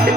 आई